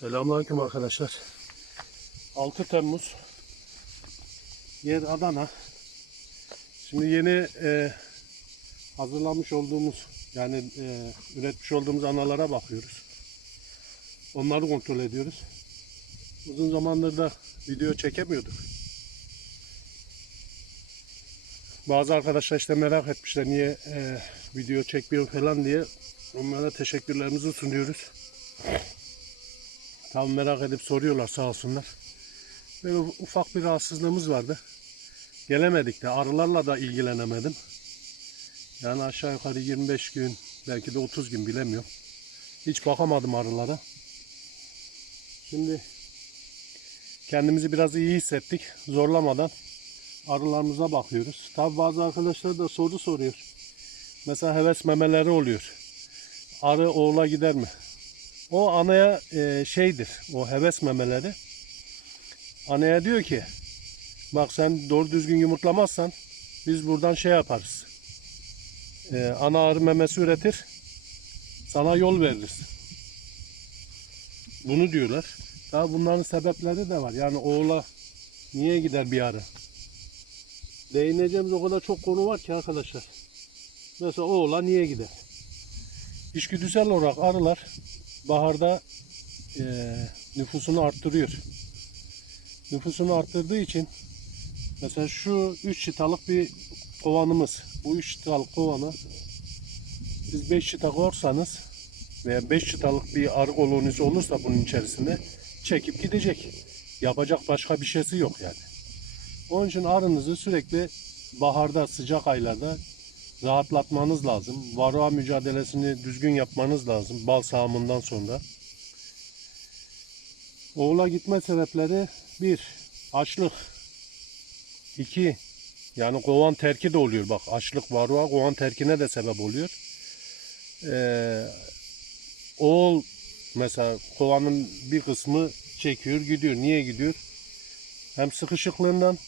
Selamünaleyküm arkadaşlar. 6 Temmuz. Yer Adana. Şimdi yeni e, hazırlamış olduğumuz yani e, üretmiş olduğumuz analara bakıyoruz. Onları kontrol ediyoruz. Uzun zamandır da video çekemiyorduk. Bazı arkadaşlar işte merak etmişler niye e, video çekmiyor falan diye. Onlara teşekkürlerimizi sunuyoruz. Tam merak edip soruyorlar sağ olsunlar. Böyle ufak bir rahatsızlığımız vardı. Gelemedik de arılarla da ilgilenemedim. Yani aşağı yukarı 25 gün belki de 30 gün bilemiyorum. Hiç bakamadım arılara. Şimdi kendimizi biraz iyi hissettik. Zorlamadan arılarımıza bakıyoruz. Tabi bazı arkadaşlar da soru soruyor. Mesela heves memeleri oluyor. Arı oğula gider mi? O anaya e, şeydir. O heves memeleri. Anaya diyor ki bak sen doğru düzgün yumurtlamazsan biz buradan şey yaparız. E, ana arı memesi üretir. Sana yol veririz. Bunu diyorlar. Daha bunların sebepleri de var. Yani oğula niye gider bir arı? Değineceğimiz o kadar çok konu var ki arkadaşlar. Mesela oğula niye gider? İçgüdüsel olarak arılar baharda e, nüfusunu arttırıyor. Nüfusunu arttırdığı için mesela şu 3 çıtalık bir kovanımız. Bu 3 çıtalık kovanı siz 5 çıta korsanız veya 5 çıtalık bir arı kolonisi olursa bunun içerisinde çekip gidecek. Yapacak başka bir şeysi yok yani. Onun için arınızı sürekli baharda sıcak aylarda rahatlatmanız lazım. Varroa mücadelesini düzgün yapmanız lazım bal sağımından sonra. Oğula gitme sebepleri bir Açlık. iki Yani kovan terki de oluyor. Bak açlık varroa kovan terkine de sebep oluyor. Ee, oğul mesela kovanın bir kısmı çekiyor gidiyor. Niye gidiyor? Hem sıkışıklığından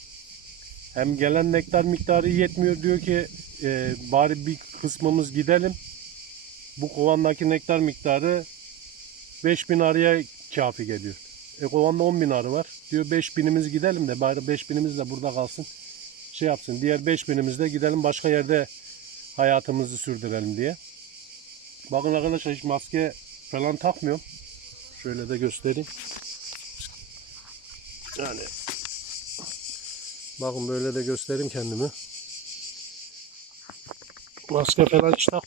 hem gelen nektar miktarı yetmiyor diyor ki e, bari bir kısmımız gidelim. Bu kovandaki nektar miktarı 5000 arıya kafi geliyor. E kovanda 10 bin arı var. Diyor 5000'imiz gidelim de bari 5000'imiz de burada kalsın. Şey yapsın. Diğer 5000'imiz de gidelim başka yerde hayatımızı sürdürelim diye. Bakın arkadaşlar hiç maske falan takmıyorum. Şöyle de göstereyim. Yani bakın böyle de göstereyim kendimi. Maske falan hiç